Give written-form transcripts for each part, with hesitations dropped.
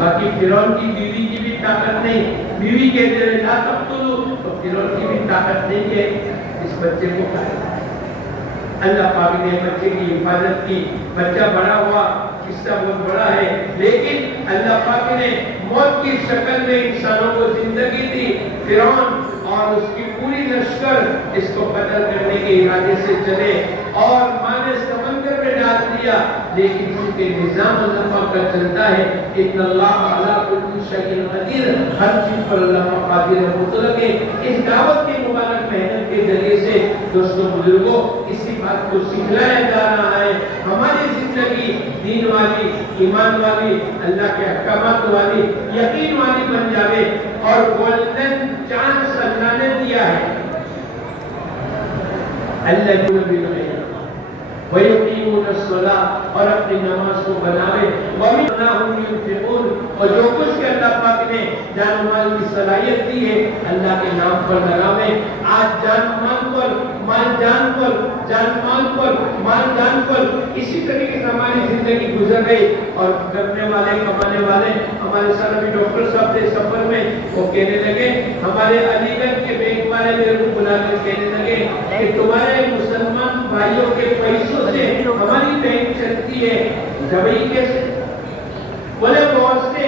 باقی فرعون کی بیوی کی بھی طاقت نہیں، بیوی کہتے ہیں لا تقتلوا، تو فرعون کی بھی طاقت نہیں کہ اس بچے کو کھائے۔ اللہ پاک نے بچے کی حفاظت کی، بچہ بڑا ہوا، قصہ بہت بڑا ہے، لیکن اللہ پاک نے موت کی شکل میں انسانوں کو زندگی دی۔ فرعون اور اس کی پوری لشکر اس کو قتل کرنے کے ارادے سے چلے اور ماں نے سمندر میں ڈال دیا، لیکن چونکہ نظام اللہ پاک کا چلتا ہے، ان اللہ علی کل شیء قدیر، ہر چیز پر اللہ پاک قادر مطلق ہے۔ اس دعوت کی مبارک محنت کے ذریعے سے دوستوں بزرگوں اسی بات کو سکھلایا جا رہا ہے، ہماری زندگی دین والی، ایمان والی، اللہ کے احکامات والی، یقین والی بن جاوے، اور گولڈن چانس اللہ نے دیا ہے۔ اللہ جو بھی وَيُقِيمُونَ الصَّلَاةَ، اور اپنی نماز کو بناوے، وَمِنْهُ هُمْ يُنْفِقُونَ، اور جو کچھ کہ اللہ پاک نے جان و مال کی صلاحیت دی ہے اللہ کے نام پر لگاوے۔ آج جان مال پر، مال جان پر، جان مال پر، مال جان پر، اسی طریقے سے ہماری زندگی گزر گئی، اور کرنے والے، کمانے والے، ہمارے ساتھ ابھی ڈاکٹر صاحب تھے سفر میں، وہ کہنے لگے، ہمارے علی گڑھ کے بینک والے میرے کو بلا کر کہنے لگے کہ تمہارے مسلمان بھائیوں کے پیسوں سے ہماری بینک چلتی ہے، جبئی کیسے؟ بولے بہت سے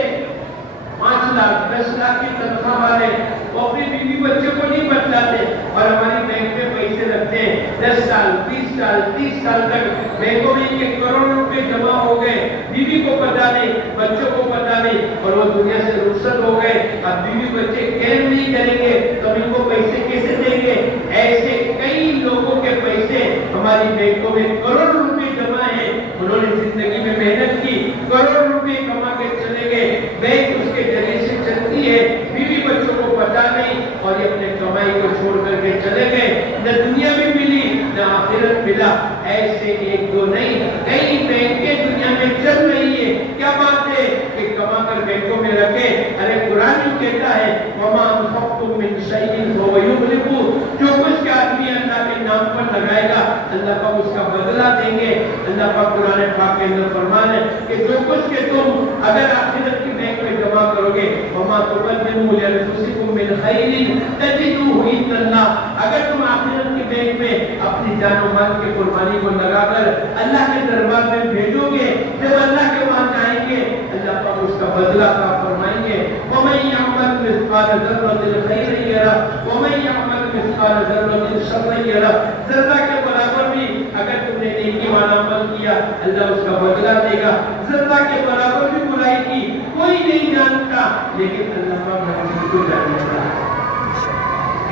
5 لاکھ 10 لاکھ کی تنخواہ والے وہ اپنی بیوی بچوں کو نہیں بتلاتے اور ہماری بینک میں پیسے رکھتے ہیں، 10 سال 20 سال 30 سال تک بینکوں میں ان کے کروڑوں روپے جمع ہو گئے، بیوی کو پتا نہیں، بچوں کو پتا نہیں، اور وہ دنیا سے رخصت ہو گئے۔ اب بیوی بچے کیئر نہیں کریں گے تو ان کو پیسے کیسے دیں گے؟ ایسے کئی لوگوں کے پیسے ہماری بینکوں میں کروڑ روپے جمع ہیں، انہوں نے زندگی میں محنت کی، کروڑ روپے کما کے چلے گئے، بینک اس کے ذریعے سے چلتی ہے، بیوی بچوں کو پتا نہیں، اور یہ اپنے کمائی کو چھوڑ کر کے چلے گئے، نہ دنیا میں ملی نہ آخرت ملا۔ ایسے ایک دو نہیں، کئی بینکیں دنیا میں چل رہی ہے۔ کیا بات ہے کہ کما کر بینکوں میں رکھے؟ ارے قرآن یوں کہتا ہے وَمَا أَنفَقْتُم مِّن شَيْءٍ فَهُوَ يُخْلِفُهُ، جو کچھ کہ آدمی اللہ کے نام پر لگائے گا اللہ پاک اس کا بدلہ دیں گے۔ اللہ پاک قرآن پاک کے اندر فرمان ہے کہ جو کچھ کہ تم اگر آخرت کی بینک میں جمع کرو گے وَمَا تُقَدِّمُوا لِأَنفُسِكُم مِّن خَيْرٍ تَجِدُوهُ عِندَ اللَّهِ، اگر تم آخرت کی بینک میں اپنی جان و مال کی قربانی کو لگا کر اللہ کے دربار میں بھیجو گے، جب اللہ کے وہاں جائیں گے اللہ پاک اس کا بدلہ عطا فرمائیں گے۔ وَمَن يَعْمَلْ مِثْقَالَ ذَرَّةٍ خَيْرًا يَرَهُ وَمَن يَعْمَلْ مِثْقَالَ ذَرَّةٍ شَرًّا يَرَهُ، ذرہ کے برابر بھی اگر تم نے نیکی والا عمل کیا اللہ اس کا بدلہ دے گا، ذرہ کے برابر بھی برائی کی کوئی نہیں جانتا لیکن اللہ پاک ہر چیز کو جانتا ہے۔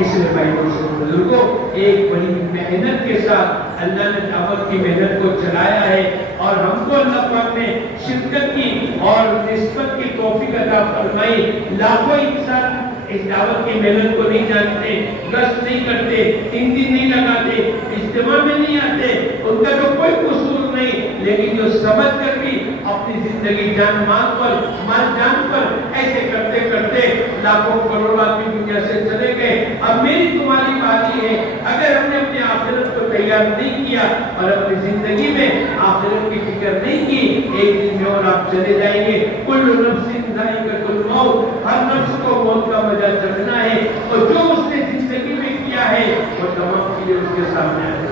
اس لیے بھائی دوستوں بزرگوں ایک بڑی محنت کے ساتھ اللہ نے دعوت کی محنت کو چلایا ہے، اور ہم کو اللہ پاک نے شرکت کی اور نسبت کی توفیق عطا فرمائی۔ لاکھوں انسان اس دعوت کی محنت کو نہیں جانتے، گشت نہیں کرتے، 3 دن نہیں لگاتے، اجتماع میں نہیں آتے، ان کا تو کوئی قصور نہیں، لیکن جو سمجھ کر بھی اپنی زندگی جان مال پر، مال جان پر ایسے کرتے کرتے لاکھوں کروڑ آدمی دنیا سے چلے گئے۔ اب میری تمہاری باری ہے، اگر ہم نے اپنی آخرت کو تیار نہیں کیا اور اپنی زندگی میں آخرت کی فکر نہیں کی، ایک دن میں اور آپ چلے جائیں گے۔ کل نفس ذائقۃ الموت، ہر نفس کو موت کا مزہ چکھنا ہے، اور جو اس نے زندگی میں کیا ہے وہ تمام چیزیں اس کے سامنے آئے۔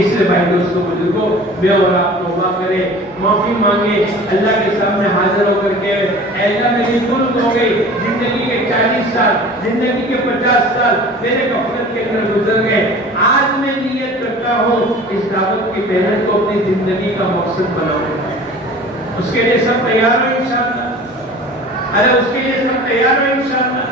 اس لیے بھائی دوستوں بزرگوں میں اور آپ توبہ کریں، معافی مانگے، اللہ کے سامنے حاضر ہو کر کے اے اللہ میری بھول ہو گئی، زندگی کے 40 سال، زندگی کے 50 سال میرے غفلت کے اندر گزر گئے، آج میں نیت کرتا ہوں اس دعوت کی محنت کو اپنی زندگی کا مقصد بناؤں۔ اس کے لیے سب تیار ہو انشاءاللہ؟ ارے اس کے لیے سب تیار ہو انشاءاللہ؟